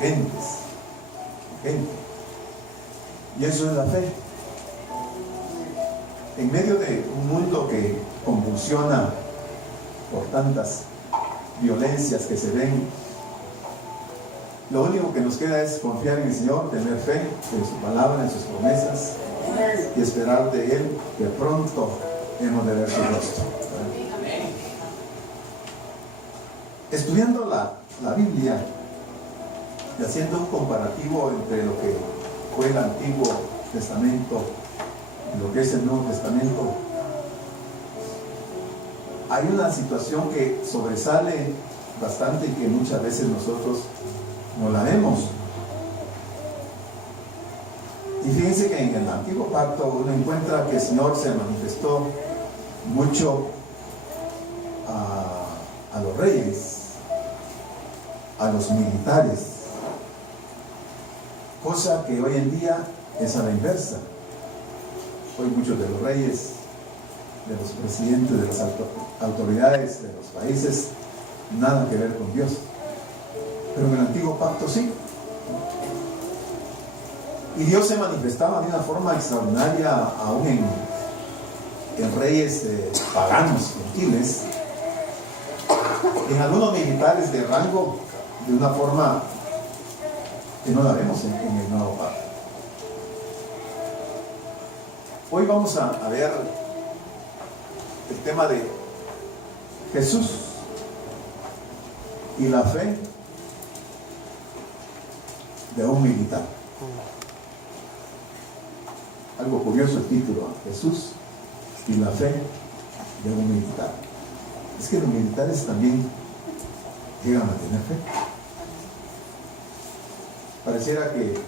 gente. Y eso es la fe. En medio de un mundo que convulsiona por tantas violencias que se ven, lo único que nos queda es confiar en el Señor, tener fe en su palabra, en sus promesas y esperar de Él que pronto hemos de ver su rostro. Estudiando la Biblia y haciendo un comparativo entre lo que fue el Antiguo Testamento y lo que es el Nuevo Testamento, hay una situación que sobresale bastante y que muchas veces nosotros no la vemos. Y fíjense que en el Antiguo Pacto uno encuentra que el Señor se manifestó mucho a los reyes, a los militares, cosa que hoy en día es a la inversa. Hoy muchos de los reyes, de los presidentes, de las autoridades de los países, nada que ver con Dios. Pero en el Antiguo Pacto sí. Y Dios se manifestaba de una forma extraordinaria aún en reyes paganos, gentiles, en algunos militares de rango, de una forma que no la vemos en el Nuevo Pacto. Hoy vamos a ver el tema de Jesús y la fe de un militar. Algo curioso el título, Jesús y la fe de un militar. Es que los militares también llegan a tener fe. Pareciera que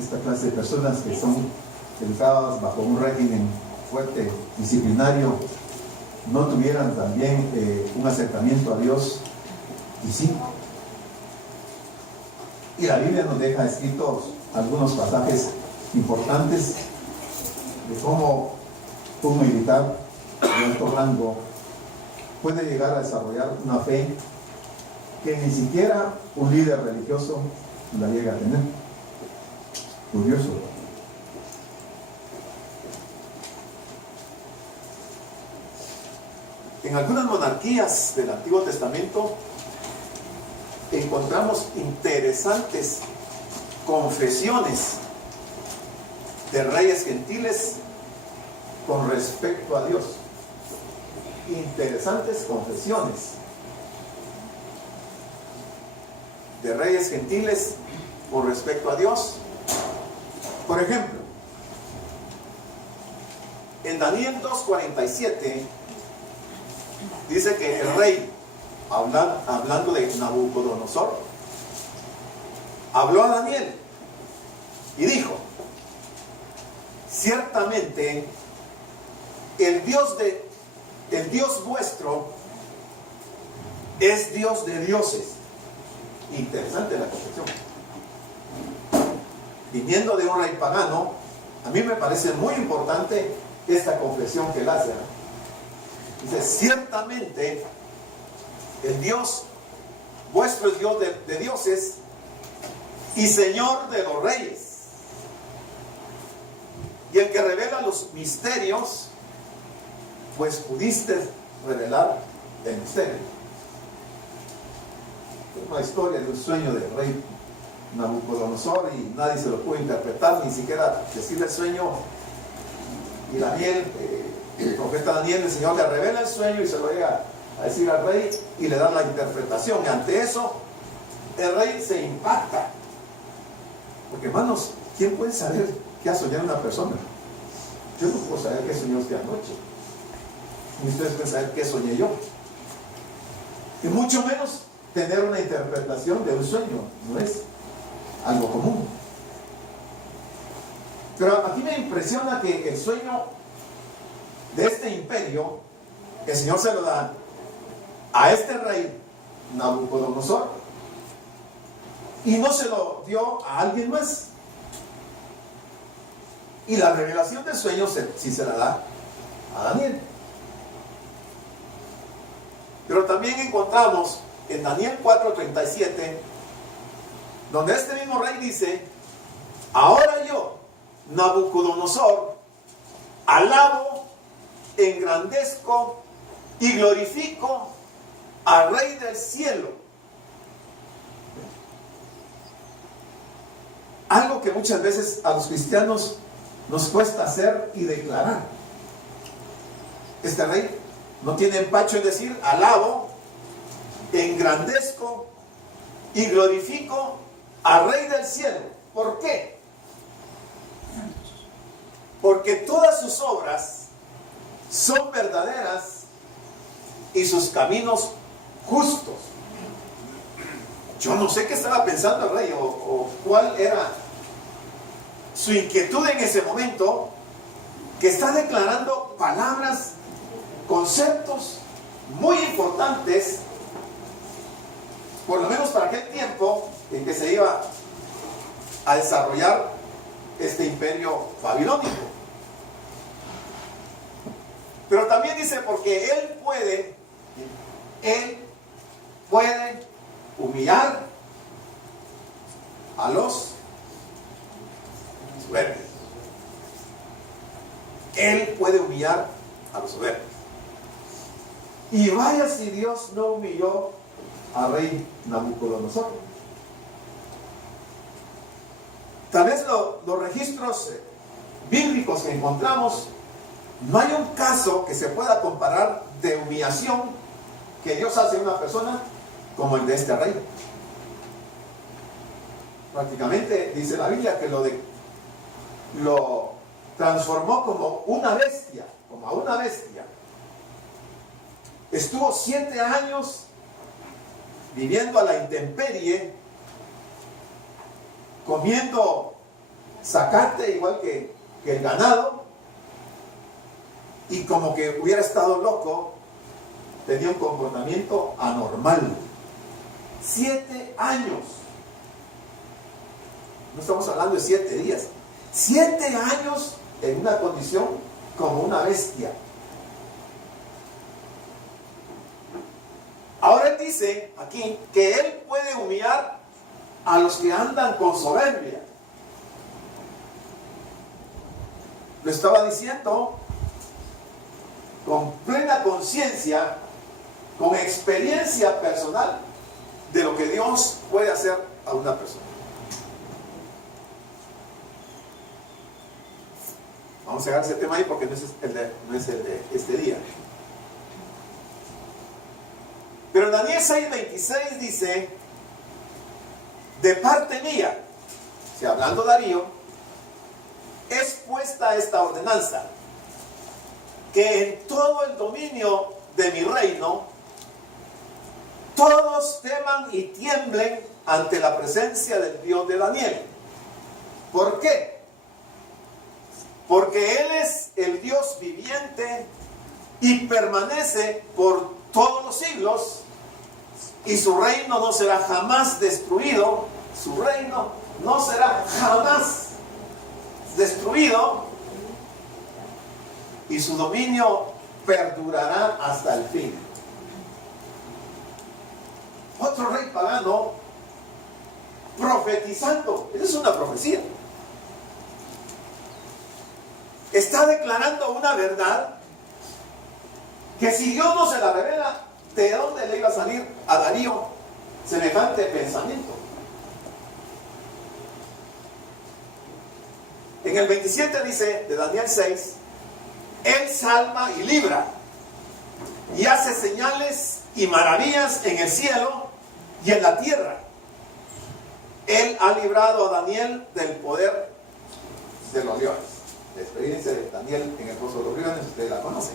esta clase de personas que son educadas bajo un régimen fuerte, disciplinario, no tuvieran también un acercamiento a Dios, y sí. Y la Biblia nos deja escritos algunos pasajes importantes de cómo un militar de alto rango puede llegar a desarrollar una fe que ni siquiera un líder religioso la llega a tener. Curioso. En algunas monarquías del Antiguo Testamento encontramos interesantes confesiones de reyes gentiles con respecto a Dios. Interesantes confesiones de reyes gentiles con respecto a Dios. Por ejemplo, en Daniel 2:47 dice que el rey, hablando de Nabucodonosor, habló a Daniel y dijo: ciertamente el Dios vuestro es Dios de dioses. Interesante la confesión. Viniendo de un rey pagano, a mí me parece muy importante esta confesión que él hace. Dice: ciertamente el Dios vuestro es Dios de dioses y Señor de los reyes, y el que revela los misterios, pues pudiste revelar el misterio. Es una historia de un sueño del rey Nabucodonosor y nadie se lo pudo interpretar, ni siquiera decirle el sueño. Y Daniel, el profeta Daniel, el Señor le revela el sueño y se lo llega a decir al rey y le dan la interpretación. Y ante eso, el rey se impacta. Porque, hermanos, ¿quién puede saber qué ha soñado una persona? Yo no puedo saber qué soñó usted anoche, ni ustedes pueden saber qué soñé yo, y mucho menos tener una interpretación de un sueño. No es algo común. Pero aquí me impresiona que el sueño de este imperio, el Señor se lo da a este rey Nabucodonosor y no se lo dio a alguien más. Y la revelación del sueño sí se la da a Daniel. Pero también encontramos en Daniel 4:37 donde este mismo rey dice: ahora yo, Nabucodonosor, alabo, engrandezco y glorifico al Rey del cielo. Algo que muchas veces a los cristianos nos cuesta hacer y declarar. Este rey no tiene empacho en decir: alabo, engrandezco y glorifico al Rey del cielo. ¿Por qué? Porque todas sus obras son verdaderas y sus caminos justos. Yo no sé qué estaba pensando el rey o cuál era su inquietud en ese momento, que está declarando palabras, conceptos muy importantes, por lo menos para aquel tiempo en que se iba a desarrollar este imperio babilónico. Pero también dice: porque él puede humillar a los soberbios. Él puede humillar a los soberbios. Y vaya si Dios no humilló al rey Nabucodonosor. Tal vez los registros bíblicos que encontramos, no hay un caso que se pueda comparar de humillación que Dios hace a una persona como el de este rey. Prácticamente dice la Biblia que lo transformó como una bestia, como a una bestia. Estuvo 7 años viviendo a la intemperie, comiendo zacate igual que el ganado, y como que hubiera estado loco, tenía un comportamiento anormal. 7 años. No estamos hablando de 7 días. 7 años en una condición como una bestia. Ahora él dice aquí que él puede humillar a los que andan con soberbia. Lo estaba diciendo con plena conciencia, con experiencia personal de lo que Dios puede hacer a una persona. Vamos a llegar a ese tema ahí porque no es el de este día. Pero Daniel 6:26 dice: de parte mía, si hablando Darío, es puesta esta ordenanza, que en todo el dominio de mi reino todos teman y tiemblen ante la presencia del Dios de Daniel. ¿Por qué? Porque Él es el Dios viviente y permanece por todos los siglos, y su reino no será jamás destruido. Su reino no será jamás destruido, y su dominio perdurará hasta el fin. Otro rey pagano profetizando. Esa es una profecía. Está declarando una verdad que si Dios no se la revela, ¿de dónde le iba a salir a Darío semejante pensamiento? En el 27 dice de Daniel 6: Él salva y libra, y hace señales y maravillas en el cielo y en la tierra. Él ha librado a Daniel del poder de los leones. La experiencia de Daniel en el pozo de los leones, ustedes la conocen.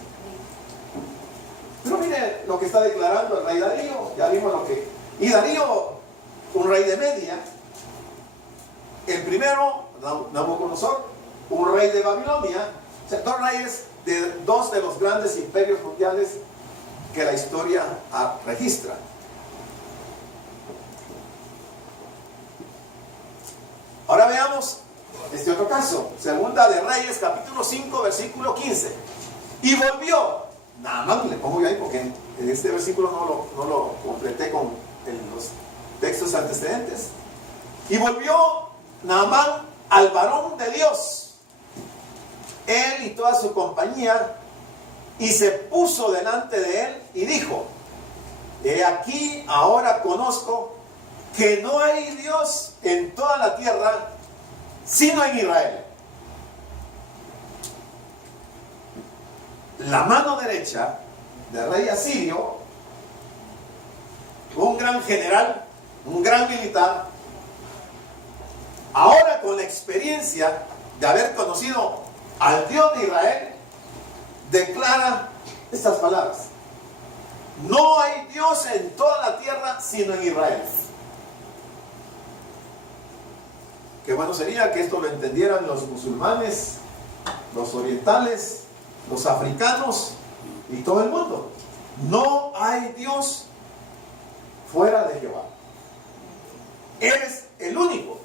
Pero mire lo que está declarando el rey Darío. Ya vimos lo que... Y Darío, un rey de Media. El primero, Nabucodonosor, un rey de Babilonia. O sea, 2 reyes de 2 de los grandes imperios mundiales que la historia registra. Ahora veamos este otro caso. Segunda de Reyes, capítulo 5, versículo 15. Y volvió. Nada más le pongo yo ahí porque en este versículo no lo completé con los textos antecedentes. Y volvió Naamán al varón de Dios, él y toda su compañía, y se puso delante de él y dijo: he aquí, ahora conozco que no hay Dios en toda la tierra sino en Israel. La mano derecha del rey asirio, un gran general, un gran militar, ahora con la experiencia de haber conocido al Dios de Israel, declara estas palabras: no hay Dios en toda la tierra sino en Israel. Qué bueno sería que esto lo entendieran los musulmanes, los orientales, los africanos y todo el mundo. No hay Dios fuera de Jehová. Eres el único.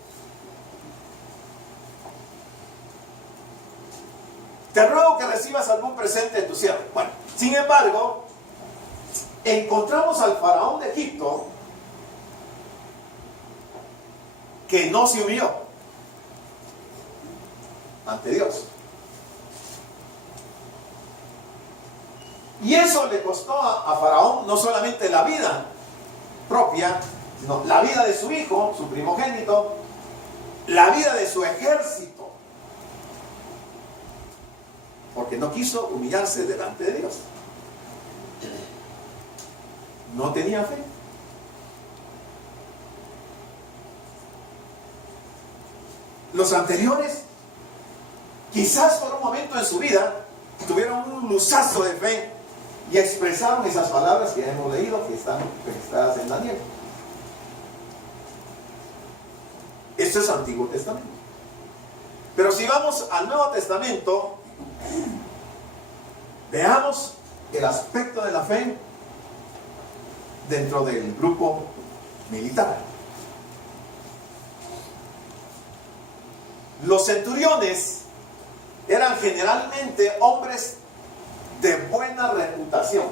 Te ruego que recibas algún presente de tu siervo. Bueno, sin embargo, encontramos al faraón de Egipto que no se humilló ante Dios. Y eso le costó a Faraón no solamente la vida propia, sino la vida de su hijo, su primogénito, la vida de su ejército, porque no quiso humillarse delante de Dios. No tenía fe. Los anteriores, quizás por un momento en su vida, tuvieron un luzazo de fe y expresaron esas palabras que ya hemos leído, que están registradas en Daniel. Esto es Antiguo Testamento. Pero si vamos al Nuevo Testamento, veamos el aspecto de la fe dentro del grupo militar. Los centuriones eran generalmente hombres de buena reputación.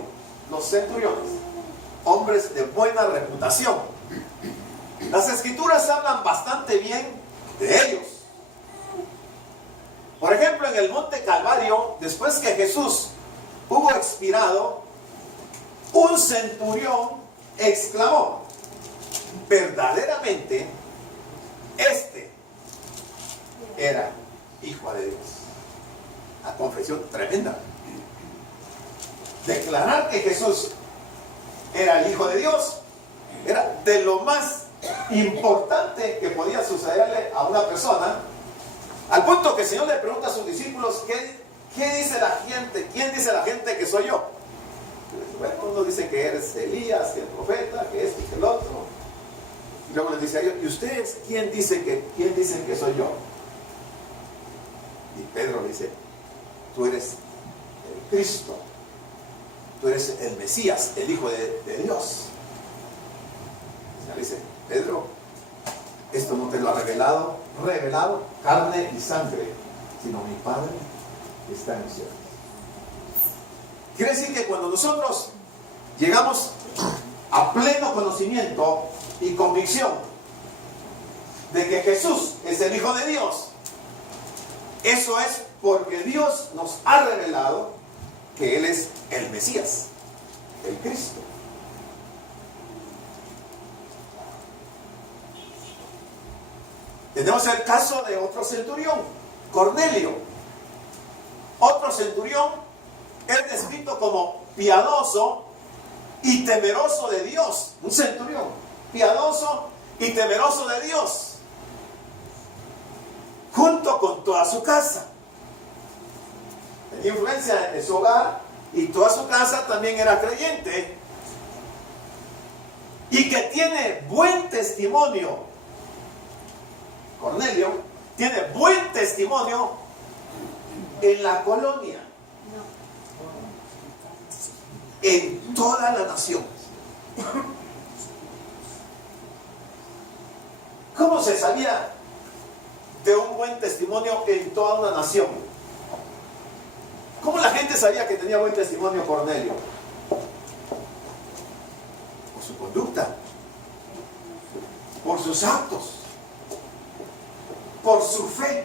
Los centuriones, hombres de buena reputación. Las escrituras hablan bastante bien de ellos. Por ejemplo, en el monte Calvario, después que Jesús hubo expirado, un centurión exclamó: verdaderamente este era hijo de Dios. Una confesión tremenda. Declarar que Jesús era el Hijo de Dios era de lo más importante que podía sucederle a una persona, al punto que el Señor le pregunta a sus discípulos: ¿qué dice la gente? ¿Quién dice la gente que soy yo? Bueno, uno dice que eres Elías, que el profeta, que esto y que el otro. Y luego les dice a ellos: ¿y ustedes quién dicen que soy yo? Y Pedro le dice: tú eres el Cristo, tú eres el Mesías, el Hijo de Dios. Y le dice: Pedro, esto no te lo ha revelado carne y sangre, sino mi Padre que está en el cielo. Quiere decir que cuando nosotros llegamos a pleno conocimiento y convicción de que Jesús es el Hijo de Dios, eso es porque Dios nos ha revelado que Él es el Mesías, el Cristo. Tenemos el caso de otro centurión, Cornelio. Otro centurión es descrito como piadoso y temeroso de Dios. Un centurión piadoso y temeroso de Dios, junto con toda su casa. Tenía influencia en su hogar y toda su casa también era creyente, y que tiene buen testimonio. Cornelio tiene buen testimonio en la colonia, en toda la nación. ¿Cómo se sabía de un buen testimonio en toda una nación? ¿Cómo la gente sabía que tenía buen testimonio Cornelio? Por su conducta, por sus actos. por su fe